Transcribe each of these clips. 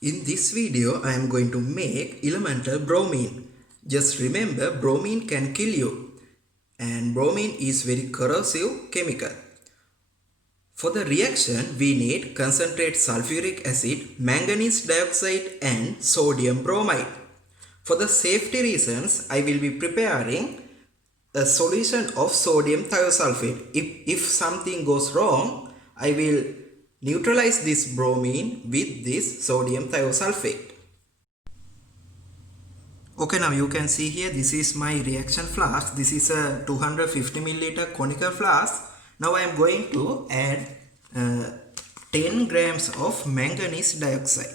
In this video, I am going to make elemental bromine. Just remember, bromine can kill you, and bromine is very corrosive chemical. For the reaction, we need concentrate sulfuric acid, manganese dioxide and sodium bromide. For the safety reasons, I will be preparing a solution of sodium thiosulfate. If something goes wrong, I will neutralize this bromine with this sodium thiosulfate. Okay, now you can see here, this is my reaction flask. This is a 250 milliliter conical flask. Now I am going to add 10 grams of manganese dioxide.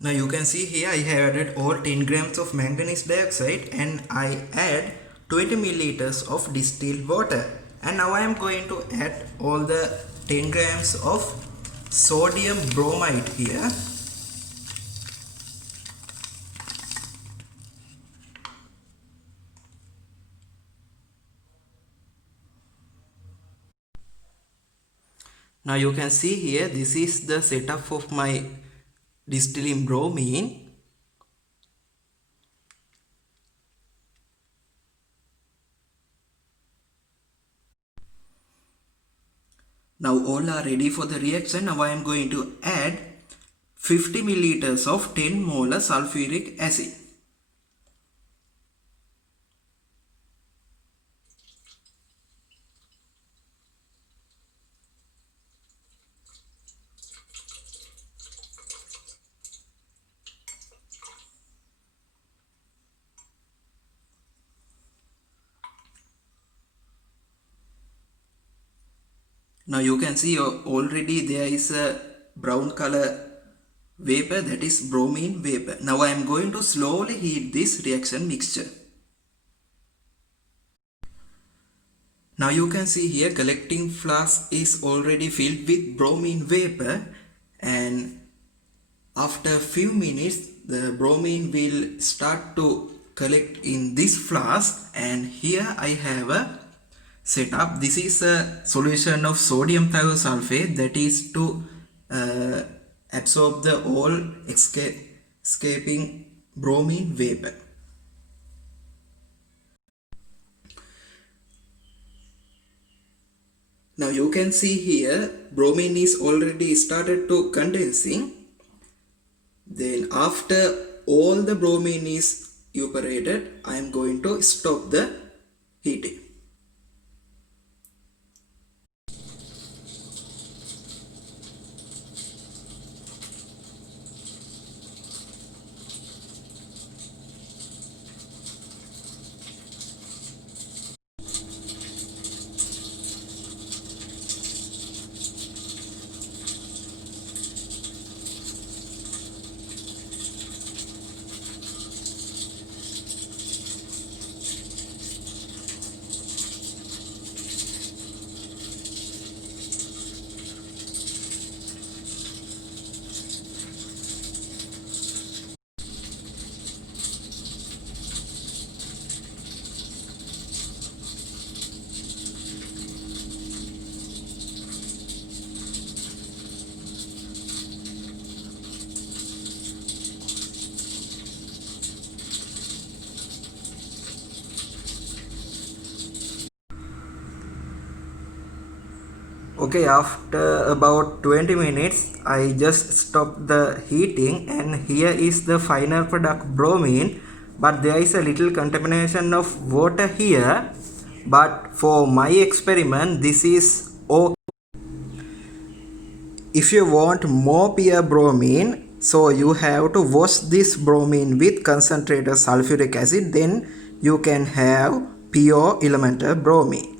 Now you can see here I have added all 10 grams of manganese dioxide and I add 20 milliliters of distilled water. And now I am going to add all the 10 grams of sodium bromide here. Now you can see here, this is the setup of my distilling bromine. Now all are ready for the reaction. Now I am going to add 50 milliliters of 10 molar sulfuric acid. Now you can see already there is a brown color vapor, that is bromine vapor. Now I am going to slowly heat this reaction mixture. Now you can see here collecting flask is already filled with bromine vapor, and after a few minutes the bromine will start to collect in this flask, and here I have a setup. This is a solution of sodium thiosulfate, that is to absorb the all escaping bromine vapor. Now you can see here bromine is already started to condensing. Then after all the bromine is evaporated, I am going to stop the heating. Okay, after about 20 minutes I just stopped the heating, and here is the final product bromine, but there is a little contamination of water here, but for my experiment this is okay. If you want more pure bromine, so you have to wash this bromine with concentrated sulfuric acid, then you can have pure elemental bromine.